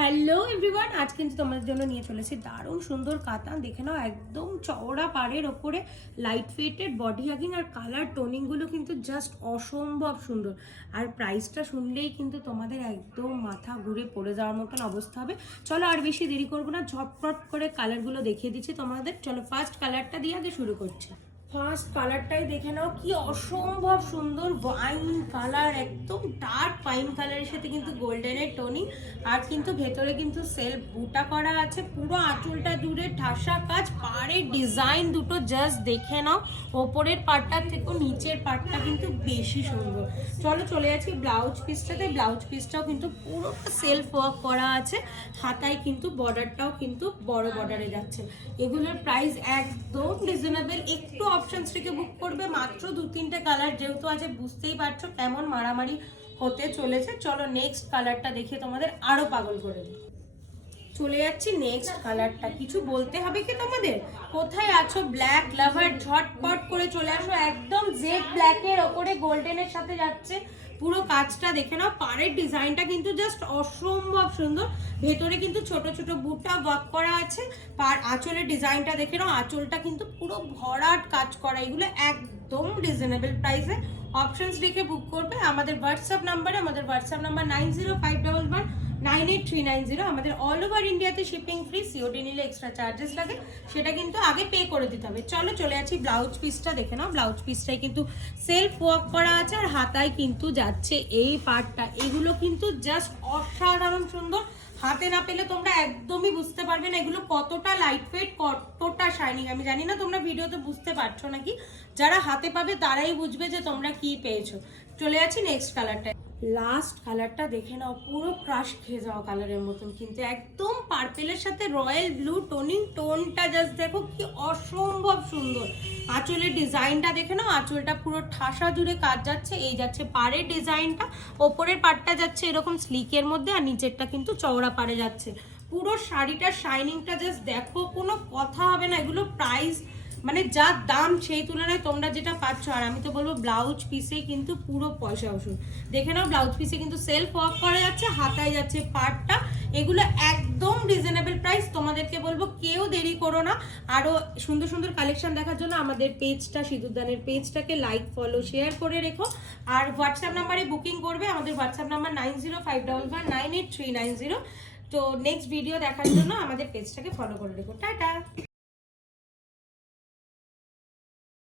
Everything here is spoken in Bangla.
হ্যালো এভরিওয়ান, আজ কিন্তু তোমাদের জন্য নিয়ে চলেছি দারুণ সুন্দর কাতান। দেখে নাও, একদম চওড়া পাড়ের ওপরে লাইট ওয়েটেড বডি হাগিং আর কালার টোনিংগুলো কিন্তু জাস্ট অসম্ভব সুন্দর। আর প্রাইসটা শুনলেই কিন্তু তোমাদের একদম মাথা ঘুরে পড়ে যাওয়ার মতন অবস্থা হবে। চলো আর বেশি দেরি করবো না, ঝটপট করে কালারগুলো দেখিয়ে দিচ্ছি তোমাদের। চলো ফার্স্ট কালারটা দিয়ে আগে শুরু করছি। ফার্স্ট কালারটাই দেখে নাও, কি অসম্ভব সুন্দর ওয়াইন কালার, একদম ডার্ক ওয়াইন কালারের সাথে কিন্তু গোল্ডেনের টোনিং। আর কিন্তু ভেতরে কিন্তু সেলফ বুটা করা আছে, পুরো আঁচলটা জুড়ে ঠাসা কাজ, পাড়ের ডিজাইন দুটো জাস্ট দেখে নাও। ওপরের পার্টটার থেকেও নিচের পার্টটা কিন্তু বেশি সুন্দর। চলো চলে যাচ্ছি ব্লাউজ পিসটাতে। ব্লাউজ পিসটাও কিন্তু পুরো সেলফ ওয়ার্ক করা আছে, হাতায় কিন্তু বর্ডারটাও কিন্তু বড় বর্ডারে যাচ্ছে। এগুলোর প্রাইস একদম রিজনেবল। একটু অপশনস থেকে বুক করবে, মাত্র 2-3টে কালার যেহেতু আছে, বুঝতেই পারছো কেমন মারামারি হতে চলেছে। চলো নেক্সট কালারটা দেখে তোমাদের আরো পাগল করে দিই। চলে যাচ্ছি নেক্সট কালারটা। কিছু বলতে হবে কি তোমাদের? কোথায় আছো ব্ল্যাক লাভার? ঝটপট করে চলে আসো। একদম জেড ব্ল্যাকের ওপরে গোল্ডেনের সাথে যাচ্ছে। পুরো কাজটা দেখে নাও, পাড়ের ডিজাইনটা কিন্তু জাস্ট অসম্ভব সুন্দর। ভেতরে কিন্তু ছোট ছোট বুটা ওয়ার্ক করা আছে। আঁচলের ডিজাইনটা দেখে নাও, আঁচলটা কিন্তু পুরো ভরাট কাজ করা। এগুলো একদম রিজনেবল প্রাইসে। অপশনস দেখে বুক করবে আমাদের হোয়াটসঅ্যাপ নাম্বারে। আমাদের হোয়াটসঅ্যাপ নাম্বার 9051198390। আমাদের অল ওভার ইন্ডিয়াতে শিপিং ফ্রি। সিওডি নিলে এক্সট্রা চার্জেস লাগে, সেটা কিন্তু আগে পে করে দিতে হবে। চলো চলে যাচ্ছি ব্লাউজ পিসটা দেখে নাও। ব্লাউজ পিসটাই কিন্তু সেলফ ওয়ার্ক করা আছে, আর হাতায় কিন্তু যাচ্ছে এই পার্টটা। এগুলো কিন্তু জাস্ট অসাধারণ সুন্দর। হাতে না পেলে তোমরা একদমই বুঝতে পারবে না এগুলো কতটা লাইট ওয়েট, কতটা শাইনিং। আমি জানি না তোমরা ভিডিওতে বুঝতে পারছো নাকি, যারা হাতে পাবে তারাই বুঝবে যে তোমরা কি পেয়েছো। চলে যাচ্ছি নেক্সট কালারটা। লাস্ট কালারটা দেখে নাও, পুরো ক্রাশ খেয়ে যাওয়া কালারের মতন, কিন্তু একদম পার্পেলের সাথে রয়্যাল ব্লু টোনিং। টোনটা জাস্ট দেখো কি অসম্ভব সুন্দর। আঁচলের ডিজাইনটা দেখে নাও, আঁচলটা পুরো ঠাসা জুড়ে কাজ যাচ্ছে। এই যাচ্ছে পাড়ের ডিজাইনটা, ওপরের পাড়টা যাচ্ছে এরকম স্লিকের মধ্যে, আর নিচেরটা কিন্তু চওড়া পাড়ে যাচ্ছে। পুরো শাড়িটার শাইনিংটা জাস্ট দেখো, কোনো কথা হবে না। এগুলো প্রাইস মানে যা দাম সেই তুলনায় তোমরা যেটা পাচ্ছ, আর আমি তো বলবো ব্লাউজ পিসে কিন্তু পুরো পয়সা ওষুধ। দেখে নাও ব্লাউজ পিসে কিন্তু সেলফ ওয়ার্ক করা যাচ্ছে, হাতায় যাচ্ছে পার্টটা। এগুলো একদম রিজনেবল প্রাইস। তোমাদেরকে বলবো কেউ দেরি করো না। আরো সুন্দর সুন্দর কালেকশন দেখার জন্য আমাদের পেজটা, সিঁদুরদানের পেজটাকে লাইক ফলো শেয়ার করে রেখো। আর হোয়াটসঅ্যাপ নাম্বারে বুকিং করবে। আমাদের হোয়াটসঅ্যাপ নাম্বার 9051198390। তো নেক্সট ভিডিও দেখার জন্য আমাদের পেজটাকে ফলো করে রেখো। টাটা।